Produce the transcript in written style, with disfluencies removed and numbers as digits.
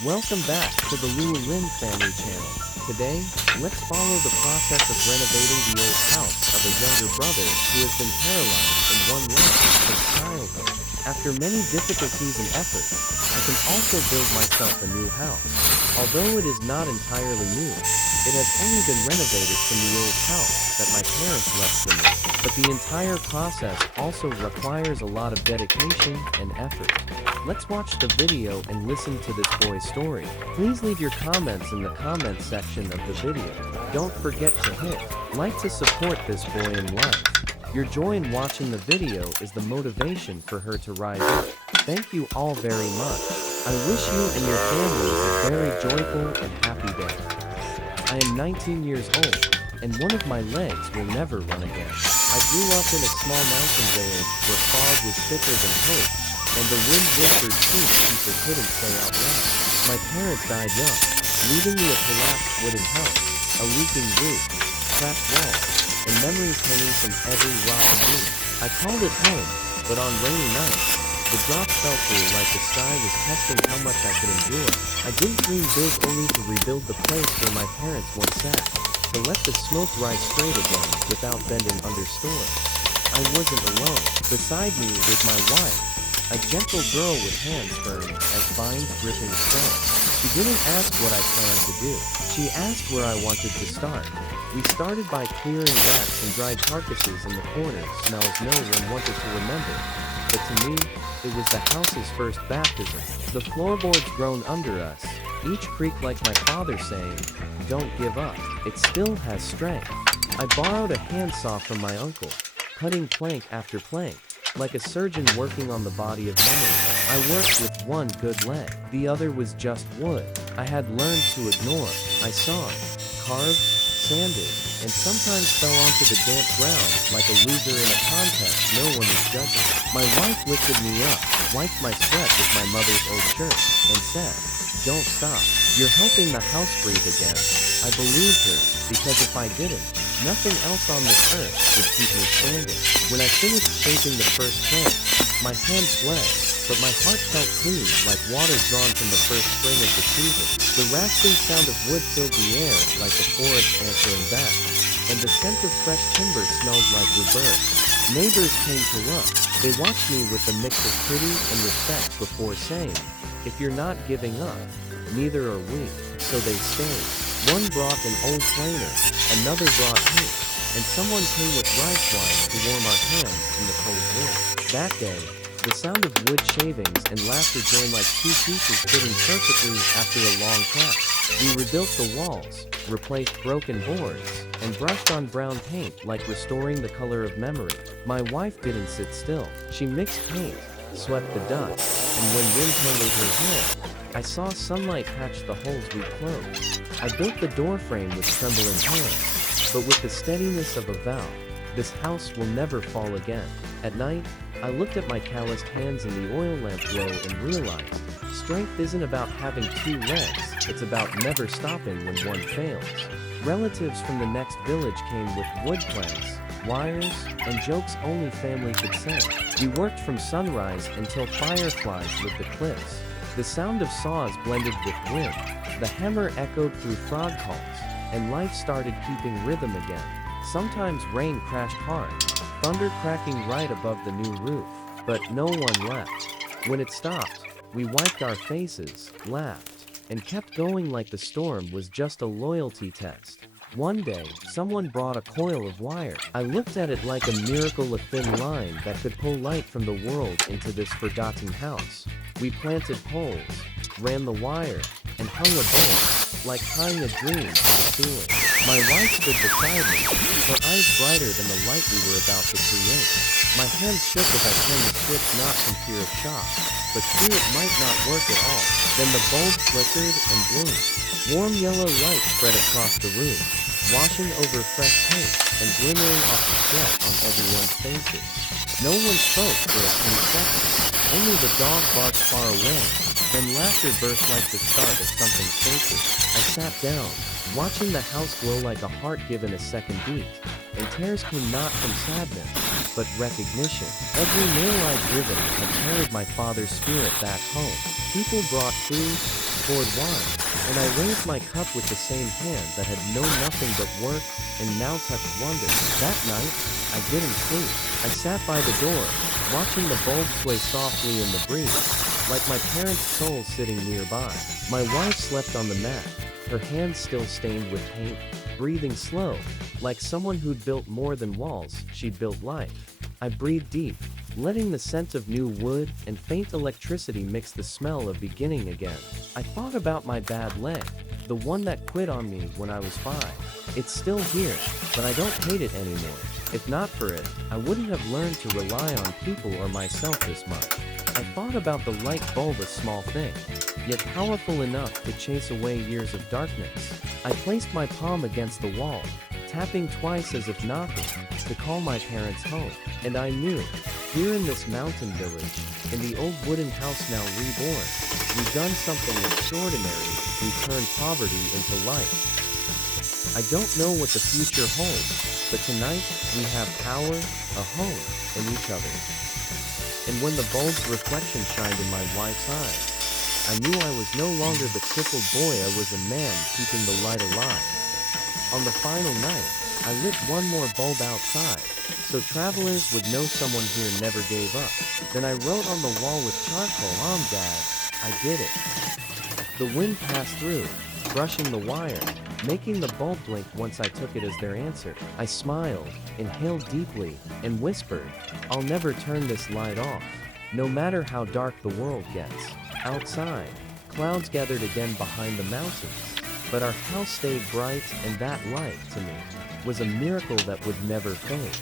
Welcome back to the Luu Linh Family channel. Today, let's follow the process of renovating the old house of a younger brother who has been paralyzed in one leg since childhood. After many difficulties and efforts, I can also build myself a new house. Although it is not entirely new, it has only been renovated from the old house that my parents left for me. But the entire process also requires a lot of dedication and effort. Let's watch the video and listen to this boy's story. Please leave your comments in the comment section of the video. Don't forget to hit like to support this boy in life. Your joy in watching the video is the motivation for her to rise up. Thank you all very much. I wish you and your families a very joyful and happy day. I am 19 years old, and one of my legs will never run again. I grew up in a small mountain village where fog was thicker than hope, and the wind whispered truths people couldn't say out loud. My parents died young, leaving me a collapsed wooden house, a leaking roof, cracked walls, and memories hanging from every rotten room. I called it home, but on rainy nights, the drops fell through like the sky was testing how much I could endure. I didn't dream big only to rebuild the place where my parents once sat, to let the smoke rise straight again without bending under storm. I wasn't alone. Beside me was my wife, a gentle girl with hands firm as vines gripping stone. She didn't ask what I planned to do. She asked where I wanted to start. We started by clearing rats and dried carcasses in the corners, smells no one wanted to remember. But to me, it was the house's first baptism. The floorboards groaned under us, each creaked like my father saying, "Don't give up, it still has strength." I borrowed a handsaw from my uncle, cutting plank after plank, like a surgeon working on the body of memory. I worked with one good leg, the other was just wood. I had learned to ignore. I sawed, carved, sanded, and sometimes fell onto the damp ground like a loser in a contest no one was judging. My wife lifted me up, wiped my sweat with my mother's old shirt, and said, "Don't stop. You're helping the house breathe again." I believed her, because if I didn't, nothing else on this earth would keep me standing. When I finished shaping the first plank, my hands bled, but my heart felt clean like water drawn from the first spring of the season. The rasping sound of wood filled the air like the forest answering back, and the scent of fresh timber smelled like rebirth. Neighbors came to look. They watched me with a mix of pity and respect before saying, "If you're not giving up, neither are we." So they stayed. One brought an old planer, another brought paint, and someone came with rice wine to warm our hands in the cold wind. That day, the sound of wood shavings and laughter joined like two pieces fitting perfectly after a long crash. We rebuilt the walls, replaced broken boards, and brushed on brown paint like restoring the color of memory. My wife didn't sit still. She mixed paint, swept the dust, and when wind tangled her hair, I saw sunlight patch the holes we closed. I built the door frame with trembling hands, but with the steadiness of a vow. This house will never fall again. At night, I looked at my calloused hands in the oil lamp glow and realized, strength isn't about having two legs, it's about never stopping when one fails. Relatives from the next village came with wood planks, wires, and jokes only family could say. We worked from sunrise until fireflies lit the cliffs. The sound of saws blended with wind, the hammer echoed through frog calls, and life started keeping rhythm again. Sometimes rain crashed hard, thunder cracking right above the new roof, but no one left. When it stopped, we wiped our faces, laughed, and kept going like the storm was just a loyalty test. One day, someone brought a coil of wire. I looked at it like a miracle, a thin line that could pull light from the world into this forgotten house. We planted poles, ran the wire, and hung a bolt, like tying a dream to the ceiling. My wife stood beside me, her eyes brighter than the light we were about to create. My hands shook as I turned the switch, not from fear of shock, but fear it might not work at all. Then the bulb flickered and bloomed. Warm yellow light spread across the room, washing over fresh paint and glimmering off the sweat on everyone's faces. No one spoke for a few seconds. Only the dog barked far away. Then laughter burst like the start of something sacred. I sat down, watching the house glow like a heart given a second beat. And tears came not from sadness, but recognition. Every nail I'd driven had carried my father's spirit back home. People brought food, poured wine, and I raised my cup with the same hand that had known nothing but work and now touched wonder. That night, I didn't sleep. I sat by the door, watching the bulb sway softly in the breeze, like my parents' souls sitting nearby. My wife slept on the mat, her hands still stained with paint, breathing slow, like someone who'd built more than walls, she'd built life. I breathed deep, letting the scent of new wood and faint electricity mix the smell of beginning again. I thought about my bad leg, the one that quit on me when I was 5. It's still here, but I don't hate it anymore. If not for it, I wouldn't have learned to rely on people or myself this much. I thought about the light bulb, a small thing, yet powerful enough to chase away years of darkness. I placed my palm against the wall, tapping twice as if knocking, to call my parents home. And I knew, here in this mountain village, in the old wooden house now reborn, we've done something extraordinary. We turned poverty into light. I don't know what the future holds, but tonight, we have power, a home, and each other. And when the bulb's reflection shined in my wife's eyes, I knew I was no longer the crippled boy. I was a man keeping the light alive. On the final night, I lit one more bulb outside, so travelers would know someone here never gave up. Then I wrote on the wall with charcoal, Dad, I did it. The wind passed through, brushing the wire, making the bulb blink once I took it as their answer. I smiled, inhaled deeply, and whispered, I'll never turn this light off, no matter how dark the world gets. Outside, clouds gathered again behind the mountains, but our house stayed bright, and that light, to me, was a miracle that would never fade.